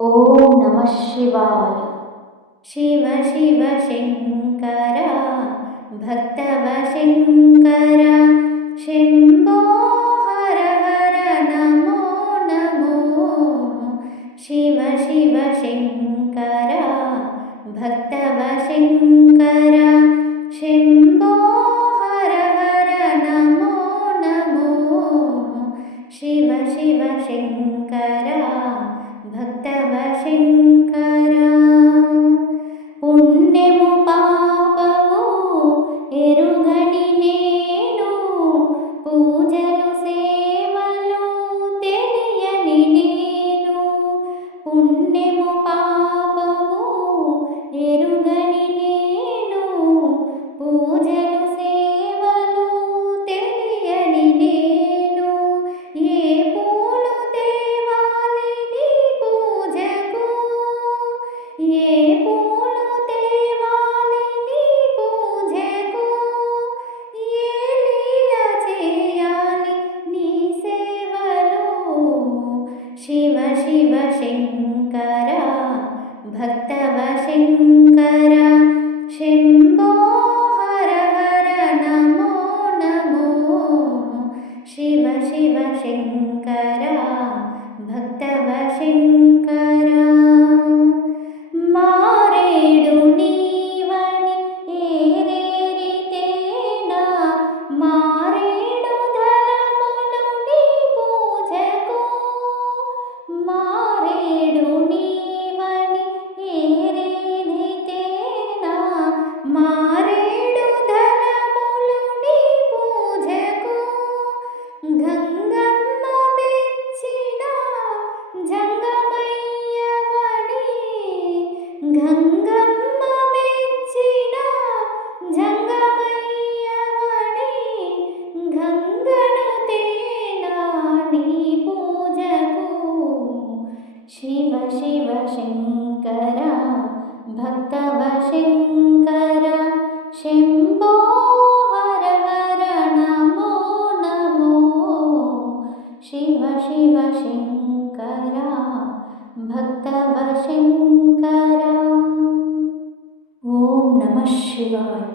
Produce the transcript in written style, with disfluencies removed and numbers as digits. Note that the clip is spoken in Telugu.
ఓం నమః శివాయ. శివ శివ శంకర భక్తవ శంకర శంభో హర హర నమో నమో. శివ శివ శంకర భక్తవ శంకర శంభో హర హర నమో నమో. శివ శివ శంకర భక్తవ శంకర. పుణ్యము పాపము ఎరుగని నేను, పూజలు సేవలు తెలియని నేను. పుణ్యము పాపము ఎరుగని నేను, పూజలు సేవలు తెలియని నేను. ఏ పూలు తేవాలి నీ పూజకు, ఏ పూలు తేవాలి నీ పూజకు, ఏ లీల చేయాలి నీ సేవలో. శివ శివ శంకర భక్తవ శంకర శంభో హర హర నమో నమో. శివ శివ శంకర భక్తవ శంకర. మారేడు నీవని ఏరేరితేనా, మారేడు దళములు నీ పూజకు. మారేడు నీవని ఏరేరితేనా, మారేడు దళములు నీ పూజకు. గంగమ్మ మెచ్చిన జంగమయ్యవని, గంగమ్మ మెచ్చిన జంగమయ్యవని. గంగను తేనా నీ పూజకు. శివ శివ శంకర భక్తవ శంకర శంభో హర హర నమో నమో. శివ శివ శంకర భక్తవ శంకర. ఓం నమః శివాయ.